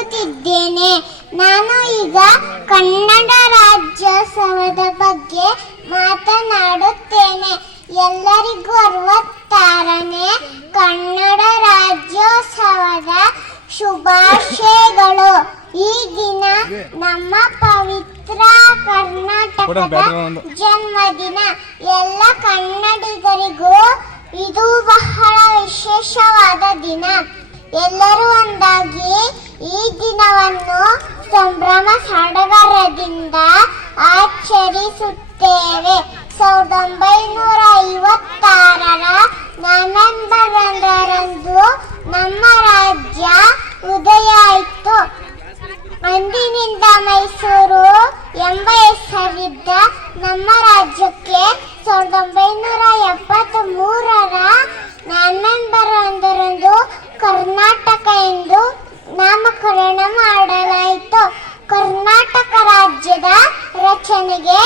ಹೇಳುತ್ತಿದ್ದೇನೆ. ನಾನು ಈಗ ಕನ್ನಡ ರಾಜ್ಯೋತ್ಸವದ ಬಗ್ಗೆ ಮಾತನಾಡುತ್ತೇನೆ. ಎಲ್ಲರಿಗೂ 66ನೇ ಕನ್ನಡ ರಾಜ್ಯೋತ್ಸವದ ಶುಭಾಶಯಗಳು. ಈ ದಿನ ನಮ್ಮ ಪವಿತ್ರ ಕರ್ನಾಟಕದ ಜನ್ಮದಿನ. ಎಲ್ಲ ಕನ್ನಡಿಗರಿಗೂ ಇದು ಬಹಳ ವಿಶೇಷವಾದ ದಿನ. ಎಲ್ಲರೂ ಒಂದಾಗಿ ಈ ದಿನವನ್ನು ಸಂಭ್ರಮ ಸಡಗರದಿಂದ ಆಚರಿಸುತ್ತೇವೆ. 1956ರ ನವೆಂಬರ್ 1ರಂದು ನಮ್ಮ ರಾಜ್ಯ ಉದಯ ಆಯಿತು. ಅಂದಿನಿಂದ ಮೈಸೂರು ಎಂಬ ಹೆಸರಿದ್ದ ನಮ್ಮ ರಾಜ್ಯಕ್ಕೆ 1973ರ ನವೆಂಬರ್ 1ರಂದು ಕರ್ನಾಟಕ ಎಂದು ನಾಮಕರಣ ಮಾಡಲಾಯಿತು. ಕರ್ನಾಟಕ ರಾಜ್ಯದ ರಚನೆಗೆ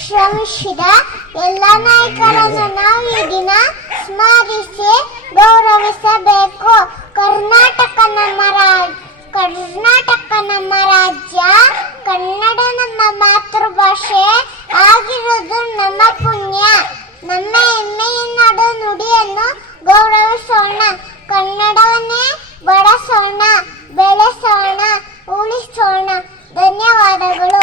ಶ್ರಮಿಸಿದ ಎಲ್ಲ ನಾಯಕರನ್ನು ನಾವು ಈ ದಿನ ಸ್ಮರಿಸಿ ಗೌರವಿಸಬೇಕು. ಕರ್ನಾಟಕ ನಮ್ಮ ರಾಜ್ಯ, ಕನ್ನಡ ನಮ್ಮ ಮಾತೃಭಾಷೆ ಆಗಿರುವುದು ನಮ್ಮ ಪುಣ್ಯ. ನಮ್ಮ ಹೆಮ್ಮೆಯ ನಾಡು ನುಡಿಯನ್ನು ಗೌರವಿಸೋಣ. ಕನ್ನಡವನ್ನೇ ಬಳಸೋಣ, ಬೆಳೆಸೋಣ, ಉಳಿಸೋಣ. ಧನ್ಯವಾದಗಳು.